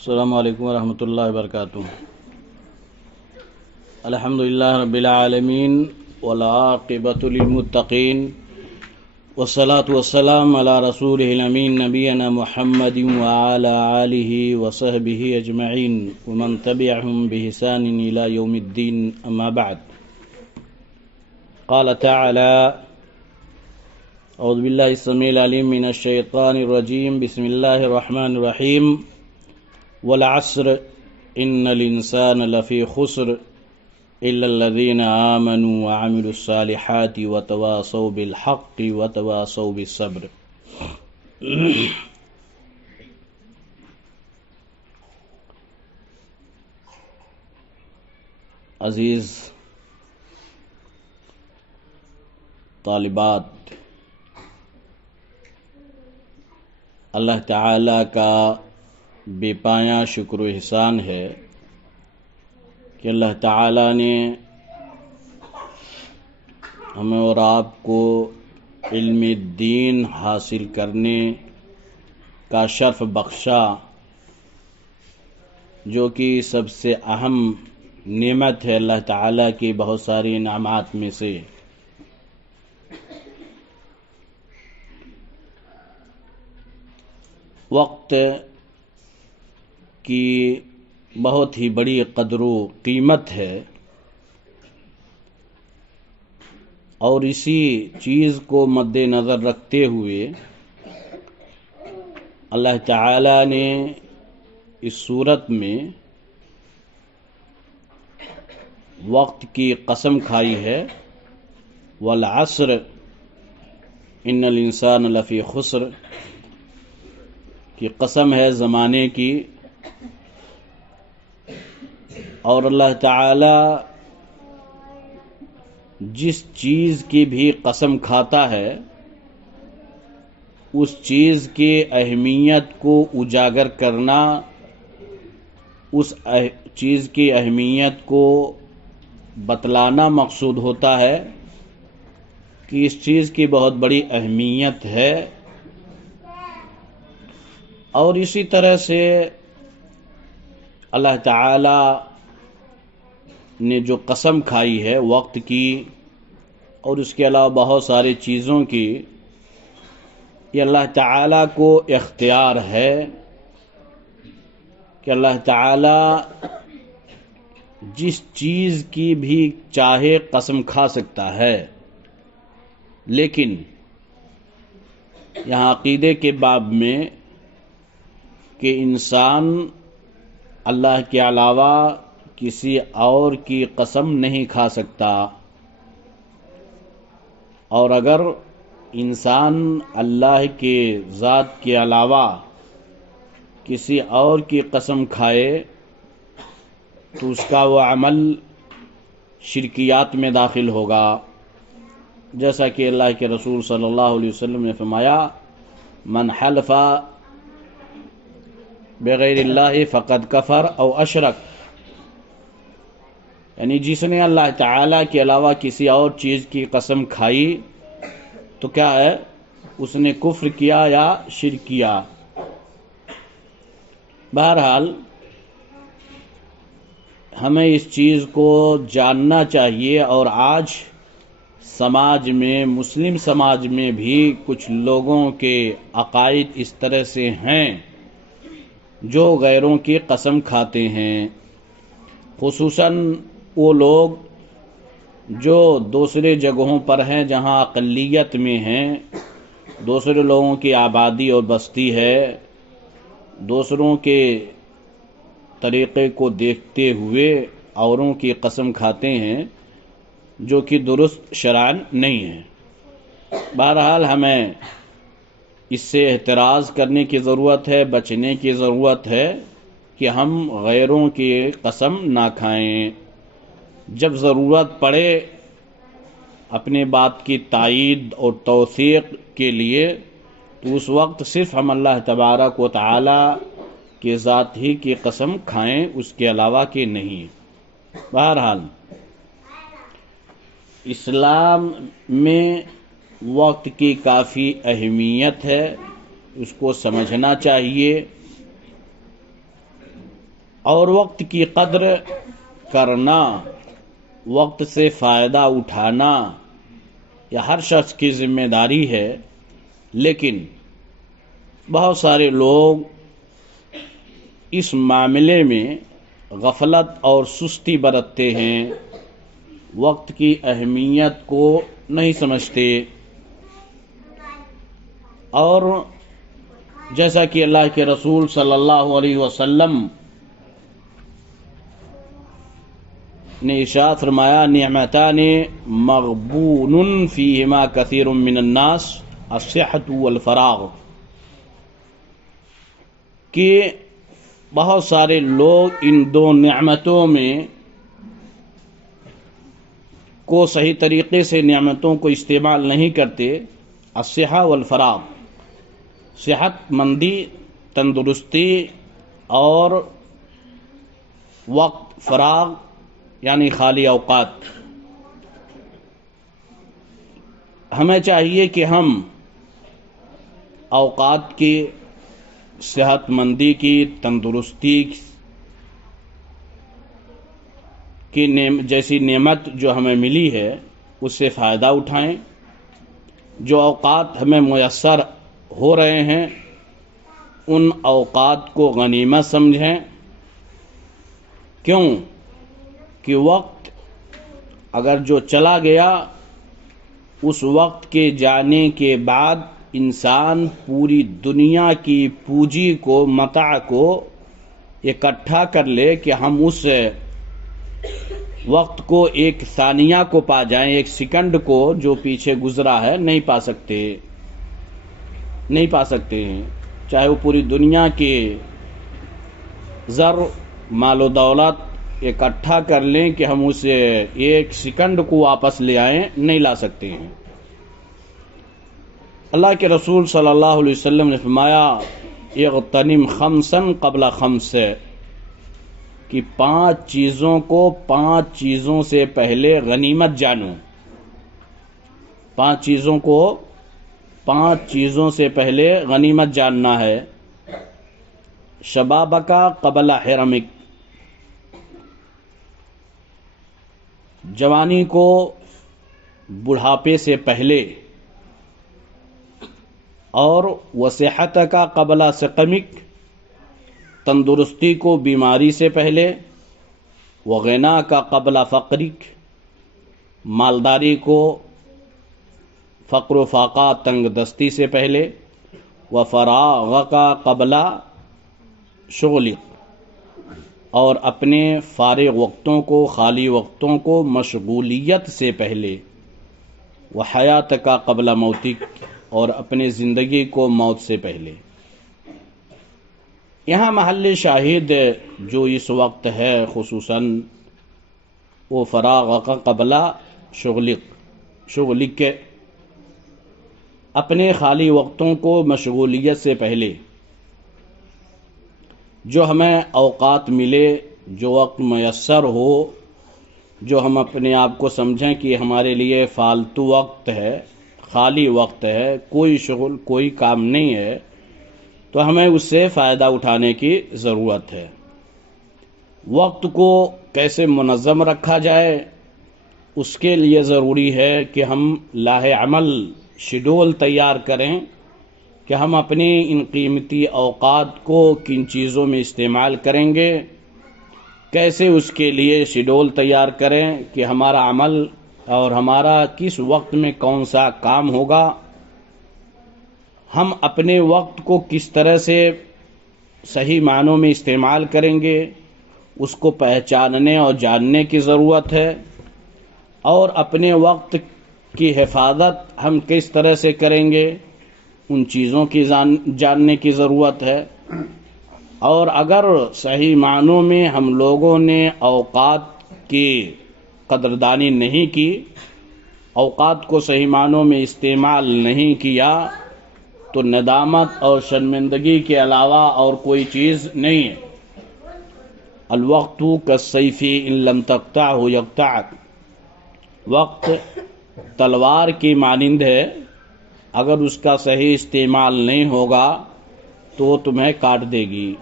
السلام علیکم ورحمۃ اللہ وبرکاتہ۔ الحمد للہ رب العالمین والعاقبۃ للمتقین والصلاة والسلام علی رسولہ الامین نبینا محمد وعلی آلہ وصحبہ اجمعین ومن تبعہم بإحسان الی یوم الدین، اما بعد۔ قال تعالی: اعوذ باللہ السمیع العلیم من الشیطان الرجیم، بسم اللہ الرحمن الرحیم۔ والعصر ان الانسان لفی خسر الا الذین آمنوا وعملوا الصالحات وتواصوا بالحق وتواصوا بالصبر۔ عزیز طالبات، اللہ تعالی کا بے پایاں شکر و احسان ہے کہ اللہ تعالیٰ نے ہمیں اور آپ کو علم دین حاصل کرنے کا شرف بخشا، جو کہ سب سے اہم نعمت ہے اللہ تعالیٰ کی بہت ساری انعامات میں سے۔ وقت کی بہت ہی بڑی قدر و قیمت ہے، اور اسی چیز کو مد نظر رکھتے ہوئے اللہ تعالی نے اس صورت میں وقت کی قسم کھائی ہے۔ والعصر ان الانسان لفی خسر کی قسم ہے زمانے کی، اور اللہ تعالی جس چیز کی بھی قسم کھاتا ہے اس چیز کی اہمیت کو اجاگر کرنا، اس چیز کی اہمیت کو بتلانا مقصود ہوتا ہے کہ اس چیز کی بہت بڑی اہمیت ہے۔ اور اسی طرح سے اللہ تعالی نے جو قسم کھائی ہے وقت کی اور اس کے علاوہ بہت ساری چیزوں کی، یہ اللہ تعالی کو اختیار ہے کہ اللہ تعالی جس چیز کی بھی چاہے قسم کھا سکتا ہے، لیکن یہاں عقیدے کے باب میں کہ انسان اللہ کے علاوہ کسی اور کی قسم نہیں کھا سکتا، اور اگر انسان اللہ کے ذات کے علاوہ کسی اور کی قسم کھائے تو اس کا وہ عمل شرکیات میں داخل ہوگا، جیسا کہ اللہ کے رسول صلی اللہ علیہ وسلم نے فرمایا: من حلف بغیر اللہ فقد کفر او اشرک، یعنی جس نے اللہ تعالی کے علاوہ کسی اور چیز کی قسم کھائی تو کیا ہے؟ اس نے کفر کیا یا شرک کیا۔ بہرحال ہمیں اس چیز کو جاننا چاہیے، اور آج سماج میں، مسلم سماج میں بھی کچھ لوگوں کے عقائد اس طرح سے ہیں جو غیروں کی قسم کھاتے ہیں، خصوصاً وہ لوگ جو دوسرے جگہوں پر ہیں جہاں اقلیت میں ہیں، دوسرے لوگوں کی آبادی اور بستی ہے، دوسروں کے طریقے کو دیکھتے ہوئے اوروں کی قسم کھاتے ہیں جو کہ درست شرعاً نہیں ہے۔ بہرحال ہمیں اس سے احتراز کرنے کی ضرورت ہے، بچنے کی ضرورت ہے کہ ہم غیروں کی قسم نہ کھائیں۔ جب ضرورت پڑے اپنے بات کی تائید اور توثیق کے لیے تو اس وقت صرف ہم اللہ تبارک و تعالی کے ذات ہی کی قسم کھائیں، اس کے علاوہ کی نہیں۔ بہرحال اسلام میں وقت کی کافی اہمیت ہے، اس کو سمجھنا چاہیے۔ اور وقت کی قدر کرنا، وقت سے فائدہ اٹھانا یہ ہر شخص کی ذمہ داری ہے، لیکن بہت سارے لوگ اس معاملے میں غفلت اور سستی برتتے ہیں، وقت کی اہمیت کو نہیں سمجھتے، اور جیسا کہ اللہ کے رسول صلی اللہ علیہ وسلم نے ارشاد فرمایا، نعمتان مغبون فیہما کثیر من الناس الصحۃ والفراغ، کہ بہت سارے لوگ ان دو نعمتوں میں کو صحیح طریقے سے نعمتوں کو استعمال نہیں کرتے، الصحہ والفراغ، صحت مندی، تندرستی، اور وقت فراغ یعنی خالی اوقات۔ ہمیں چاہیے کہ ہم اوقات کی صحت مندی کی، تندرستی کی جیسی نعمت جو ہمیں ملی ہے اس سے فائدہ اٹھائیں، جو اوقات ہمیں میسر ہو رہے ہیں ان اوقات کو غنیمت سمجھیں، کیوں کہ وقت اگر جو چلا گیا، اس وقت کے جانے کے بعد انسان پوری دنیا کی پونجی کو، متاع کو اکٹھا کر لے کہ ہم اس وقت کو، ایک ثانیہ کو پا جائیں، ایک سیکنڈ کو جو پیچھے گزرا ہے نہیں پا سکتے ہیں، چاہے وہ پوری دنیا کے زر مال و دولت اکٹھا کر لیں کہ ہم اسے ایک سیکنڈ کو واپس لے آئیں، نہیں لا سکتے ہیں۔ اللہ کے رسول صلی اللہ علیہ وسلم نے فرمایا، اغتنم خمسا قبل خمس، کہ 5 چیزوں کو 5 چیزوں سے پہلے غنیمت جانو، 5 چیزوں کو 5 چیزوں سے پہلے غنیمت جاننا ہے۔ شبابک قبل حرمک، جوانی کو بڑھاپے سے پہلے، اور وصحتک قبل سقمک، تندرستی کو بیماری سے پہلے، وغناک قبل فقرک، مالداری کو فقر و فاقہ تنگ دستی سے پہلے، وفراغک قبل شغلک، اور اپنے فارغ وقتوں کو، خالی وقتوں کو مشغولیت سے پہلے، وحیاتک قبل موتک، اور اپنے زندگی کو موت سے پہلے۔ یہاں محل شاہد جو اس وقت ہے خصوصاً وہ فراغک قبل شغلک، اپنے خالی وقتوں کو مشغولیت سے پہلے، جو ہمیں اوقات ملے، جو وقت میسر ہو، جو ہم اپنے آپ کو سمجھیں کہ ہمارے لیے فالتو وقت ہے، خالی وقت ہے، کوئی شغل کوئی کام نہیں ہے، تو ہمیں اس سے فائدہ اٹھانے کی ضرورت ہے۔ وقت کو کیسے منظم رکھا جائے، اس کے لیے ضروری ہے کہ ہم لاہ عمل شیڈول تیار کریں کہ ہم اپنے ان قیمتی اوقات کو کن چیزوں میں استعمال کریں گے، کیسے اس کے لیے شیڈول تیار کریں کہ ہمارا عمل اور ہمارا کس وقت میں کون سا کام ہوگا، ہم اپنے وقت کو کس طرح سے صحیح معنوں میں استعمال کریں گے، اس کو پہچاننے اور جاننے کی ضرورت ہے، اور اپنے وقت کی حفاظت ہم کس طرح سے کریں گے ان چیزوں کی جاننے کی ضرورت ہے۔ اور اگر صحیح معنوں میں ہم لوگوں نے اوقات کی قدردانی نہیں کی، اوقات کو صحیح معنوں میں استعمال نہیں کیا، تو ندامت اور شرمندگی کے علاوہ اور کوئی چیز نہیں ہے۔ الوقت کالسیف ان لم تقطعہ یقطعک، وقت تلوار کی مانند ہے، اگر اس کا صحیح استعمال نہیں ہوگا تو وہ تمہیں کاٹ دے گی۔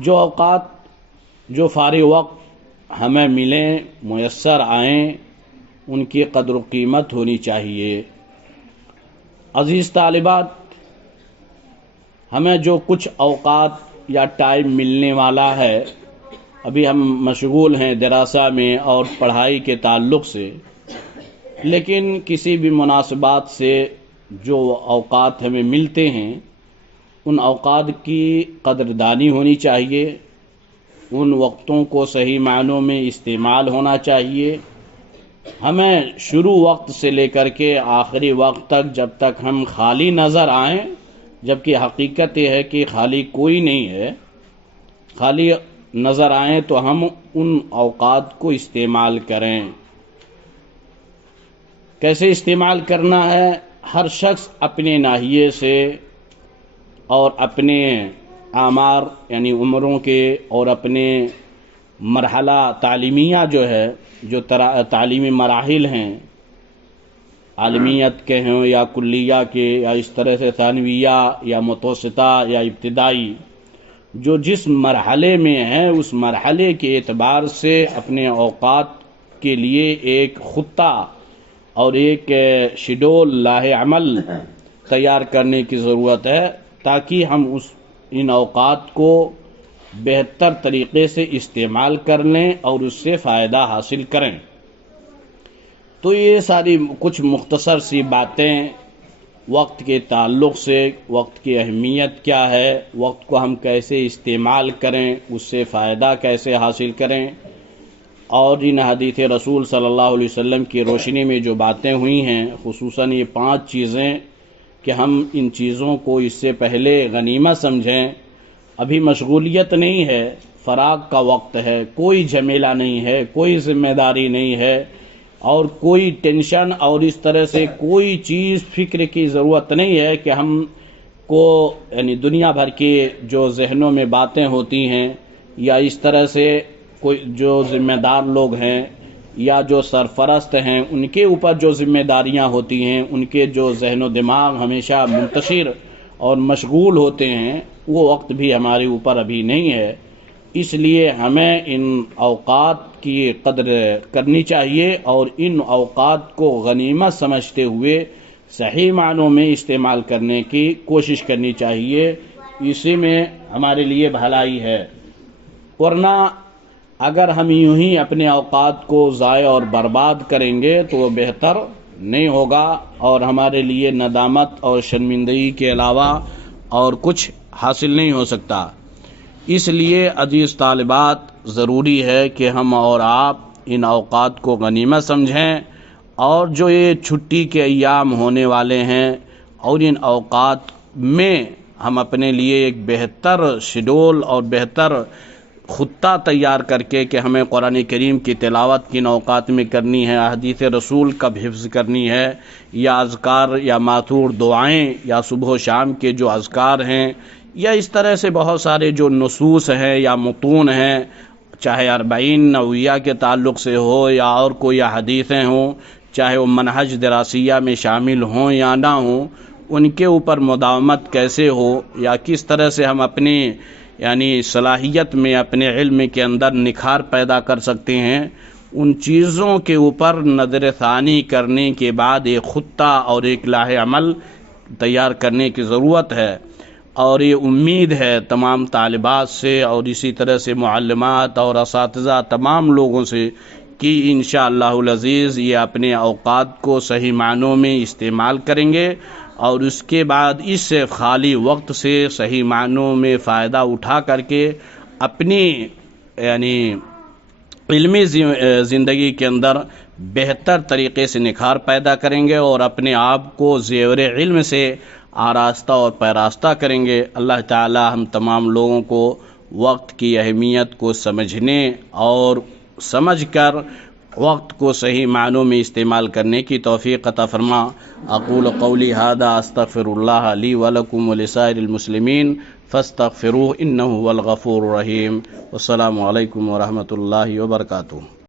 جو اوقات جو فارغ وقت ہمیں ملیں میسر آئیں ان کی قدر و قیمت ہونی چاہیے۔ عزیز طالبات، ہمیں جو کچھ اوقات یا ٹائم ملنے والا ہے، ابھی ہم مشغول ہیں دراسہ میں اور پڑھائی کے تعلق سے، لیکن کسی بھی مناسبات سے جو اوقات ہمیں ملتے ہیں ان اوقات کی قدردانی ہونی چاہیے، ان وقتوں کو صحیح معنوں میں استعمال ہونا چاہیے۔ ہمیں شروع وقت سے لے کر کے آخری وقت تک جب تک ہم خالی نظر آئیں، جبکہ حقیقت یہ ہے کہ خالی کوئی نہیں ہے، خالی نظر آئیں تو ہم ان اوقات کو استعمال کریں۔ کیسے استعمال کرنا ہے؟ ہر شخص اپنے ناحیے سے اور اپنے اعمار یعنی عمروں کے اور اپنے مرحلہ تعلیمیہ جو ہے، جو تعلیمی مراحل ہیں، عالمیت کے ہیں یا کلیہ کے یا اس طرح سے ثانویہ یا متوسطہ یا ابتدائی، جو جس مرحلے میں ہیں اس مرحلے کے اعتبار سے اپنے اوقات کے لیے ایک خطہ اور ایک شیڈول لاہ عمل تیار کرنے کی ضرورت ہے، تاکہ ہم ان اوقات کو بہتر طریقے سے استعمال کر لیں اور اس سے فائدہ حاصل کریں۔ تو یہ ساری کچھ مختصر سی باتیں وقت کے تعلق سے، وقت کی اہمیت کیا ہے، وقت کو ہم کیسے استعمال کریں، اس سے فائدہ کیسے حاصل کریں، اور ان حدیث رسول صلی اللہ علیہ وسلم کی روشنی میں جو باتیں ہوئی ہیں، خصوصاً یہ 5 چیزیں کہ ہم ان چیزوں کو اس سے پہلے غنیمت سمجھیں۔ ابھی مشغولیت نہیں ہے، فراغ کا وقت ہے، کوئی جھمیلہ نہیں ہے، کوئی ذمہ داری نہیں ہے اور کوئی ٹینشن اور اس طرح سے کوئی چیز فکر کی ضرورت نہیں ہے کہ ہم کو یعنی دنیا بھر کے جو ذہنوں میں باتیں ہوتی ہیں یا اس طرح سے کوئی جو ذمہ دار لوگ ہیں یا جو سرپرست ہیں ان کے اوپر جو ذمہ داریاں ہوتی ہیں، ان کے جو ذہن و دماغ ہمیشہ منتشر اور مشغول ہوتے ہیں، وہ وقت بھی ہمارے اوپر ابھی نہیں ہے۔ اس لیے ہمیں ان اوقات کی قدر کرنی چاہیے اور ان اوقات کو غنیمت سمجھتے ہوئے صحیح معنوں میں استعمال کرنے کی کوشش کرنی چاہیے، اسی میں ہمارے لیے بھلائی ہے۔ ورنہ اگر ہم یوں ہی اپنے اوقات کو ضائع اور برباد کریں گے تو وہ بہتر نہیں ہوگا اور ہمارے لیے ندامت اور شرمندگی کے علاوہ اور کچھ حاصل نہیں ہو سکتا۔ اس لیے عزیز طالبات، ضروری ہے کہ ہم اور آپ ان اوقات کو غنیمت سمجھیں اور جو یہ چھٹی کے ایام ہونے والے ہیں اور ان اوقات میں ہم اپنے لیے ایک بہتر شیڈول اور بہتر خطہ تیار کر کے کہ ہمیں قرآن کریم کی تلاوت کن اوقات میں کرنی ہے، احادیث رسول کب حفظ کرنی ہے، یا اذکار یا ماثور دعائیں یا صبح و شام کے جو اذکار ہیں، یا اس طرح سے بہت سارے جو نصوص ہیں یا متون ہیں، چاہے 40 نوویہ کے تعلق سے ہو یا اور کوئی حدیثیں ہوں، چاہے وہ منہج دراسیہ میں شامل ہوں یا نہ ہوں، ان کے اوپر مداومت کیسے ہو یا کس طرح سے ہم اپنی یعنی صلاحیت میں اپنے علم کے اندر نکھار پیدا کر سکتے ہیں، ان چیزوں کے اوپر نظر ثانی کرنے کے بعد ایک خطہ اور ایک لاہ عمل تیار کرنے کی ضرورت ہے۔ اور یہ امید ہے تمام طالبات سے اور اسی طرح سے معلمات اور اساتذہ تمام لوگوں سے کہ انشاءاللہ العزیز یہ اپنے اوقات کو صحیح معنوں میں استعمال کریں گے اور اس کے بعد اس سے خالی وقت سے صحیح معنوں میں فائدہ اٹھا کر کے اپنی یعنی علمی زندگی کے اندر بہتر طریقے سے نکھار پیدا کریں گے اور اپنے آپ کو زیور علم سے آراستہ اور پیراستہ کریں گے۔ اللہ تعالی ہم تمام لوگوں کو وقت کی اہمیت کو سمجھنے اور سمجھ کر وقت کو صحیح معنوں میں استعمال کرنے کی توفیق عطا فرما۔ اقول قولی ھذا استغفر اللہ لی ولکم ولسائر المسلمین فاستغفروہ انہ هو الغفور الرحیم۔ والسلام علیکم ورحمۃ اللہ وبرکاتہ۔